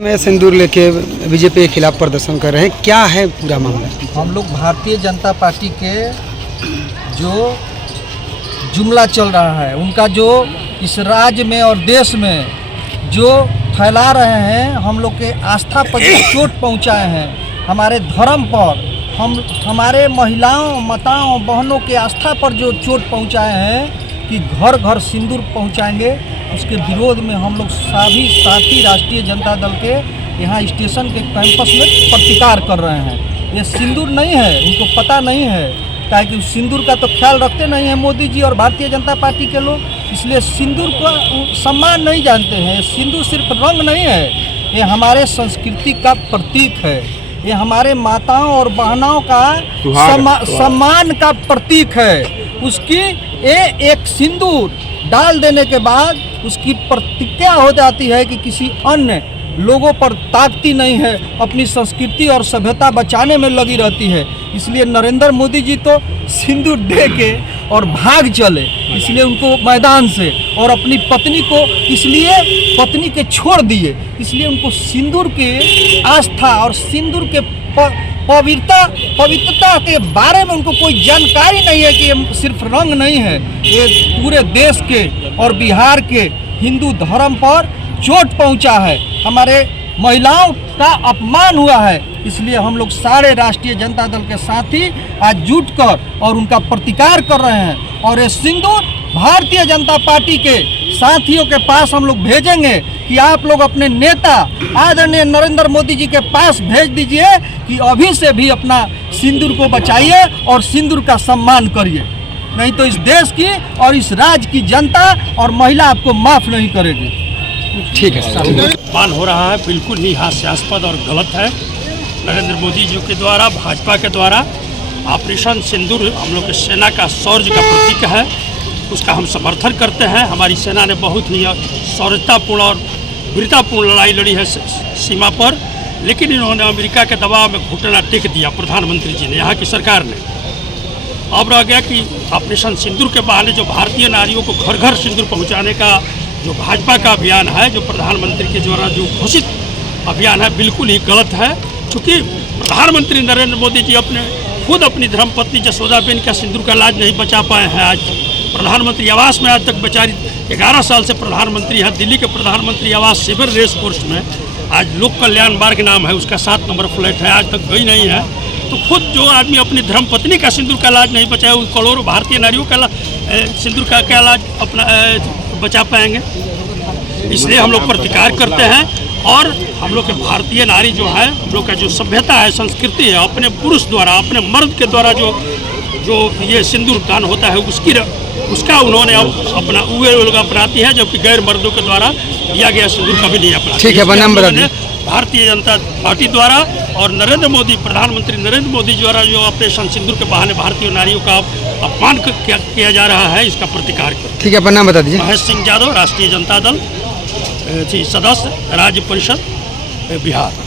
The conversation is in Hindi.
मैं सिंदूर लेके बीजेपी के खिलाफ प्रदर्शन कर रहे हैं, क्या है पूरा मामला? हम लोग भारतीय जनता पार्टी के जो जुमला चल रहा है, उनका जो इस राज्य में और देश में जो फैला रहे हैं, हम लोग के आस्था पर जो चोट पहुंचाए हैं, हमारे धर्म पर, हमारे महिलाओं, माताओं, बहनों के आस्था पर जो चोट पहुंचाए हैं कि घर घर सिंदूर पहुंचाएंगे, उसके विरोध में हम लोग सभी साथी राष्ट्रीय जनता दल के यहाँ स्टेशन के कैंपस में प्रतिकार कर रहे हैं। ये सिंदूर नहीं है, उनको पता नहीं है, क्या कि सिंदूर का तो ख्याल रखते नहीं हैं मोदी जी और भारतीय जनता पार्टी के लोग, इसलिए सिंदूर का सम्मान नहीं जानते हैं। सिंदूर सिर्फ रंग नहीं है, ये हमारे संस्कृति का प्रतीक है, ये हमारे माताओं और बहनों का सम्मान का प्रतीक है। उसकी एक सिंदूर डाल देने के बाद उसकी प्रतिक्रिया हो जाती है कि किसी अन्य लोगों पर ताकती नहीं है, अपनी संस्कृति और सभ्यता बचाने में लगी रहती है। इसलिए नरेंद्र मोदी जी तो सिंदूर दे के और भाग चले, इसलिए उनको मैदान से, और अपनी पत्नी को इसलिए पत्नी के छोड़ दिए, इसलिए उनको सिंदूर के आस्था और सिंदूर के पवित्रता के बारे में उनको कोई जानकारी नहीं है कि ये सिर्फ रंग नहीं है, ये पूरे देश के और बिहार के हिंदू धर्म पर चोट पहुंचा है, हमारे महिलाओं का अपमान हुआ है। इसलिए हम लोग सारे राष्ट्रीय जनता दल के साथी आज जुट कर और उनका प्रतिकार कर रहे हैं, और ये सिंदूर भारतीय जनता पार्टी के साथियों के पास हम लोग भेजेंगे कि आप लोग अपने नेता आदरणीय नरेंद्र मोदी जी के पास भेज दीजिए कि अभी से भी अपना सिंदूर को बचाइए और सिंदूर का सम्मान करिए, नहीं तो इस देश की और इस राज्य की जनता और महिला आपको माफ़ नहीं करेगी। ठीक है सर। अपमान हो रहा है, बिल्कुल ही हास्यास्पद और गलत है। नरेंद्र मोदी जी के द्वारा, भाजपा के द्वारा ऑपरेशन सिंदूर हम लोग की सेना का शौर्य का प्रतीक है, उसका हम समर्थन करते हैं। हमारी सेना ने बहुत ही शौर्यतापूर्ण और वीरतापूर्ण लड़ाई लड़ी है सीमा पर, लेकिन इन्होंने अमेरिका के दबाव में घुटना टेक दिया प्रधानमंत्री जी ने, यहाँ की सरकार ने। अब रह गया कि ऑपरेशन सिंदूर के बहाने जो भारतीय नारियों को घर घर सिंदूर पहुँचाने का जो भाजपा का अभियान है, जो प्रधानमंत्री के द्वारा जो घोषित अभियान है, बिल्कुल ही गलत है। चूँकि प्रधानमंत्री नरेंद्र मोदी जी खुद अपनी धर्मपत्नी जसोदाबेन का सिंदूर का लाज नहीं बचा पाए हैं। आज प्रधानमंत्री आवास में आज तक बेचारी 11 साल से प्रधानमंत्री है, दिल्ली के प्रधानमंत्री आवास सिविल रेस कोर्स में आज लोक कल्याण मार्ग नाम है, उसका 7 नंबर फ्लैट है, आज तक गई नहीं है। तो खुद जो आदमी अपनी धर्मपत्नी का सिंदूर का लाज नहीं बचाए, उन करोड़ों भारतीय नारियों का सिंदूर का क्या लाज अपना बचा पाएंगे? इसलिए हम लोग प्रतिकार करते हैं, और हम लोग के भारतीय नारी जो है, हम लोग का जो सभ्यता है, संस्कृति है, अपने पुरुष द्वारा, अपने मर्द के द्वारा जो ये सिंदूर दान होता है, उसका उन्होंने अब अपना वे लोग अपनाती हैं, जबकि गैर मर्दों के द्वारा दिया गया सिंदूर कभी नहीं अपनाती। ठीक है, नाम बता दीजिए। भारतीय जनता पार्टी द्वारा और नरेंद्र मोदी, प्रधानमंत्री नरेंद्र मोदी द्वारा जो ऑपरेशन सिंदूर के बहाने भारतीय नारियों का अपमान किया जा रहा है, इसका प्रतिकार करें। ठीक है, अपना नाम बता दीजिए। महेश सिंह यादव, राष्ट्रीय जनता दल सदस्य, राज्य परिषद बिहार।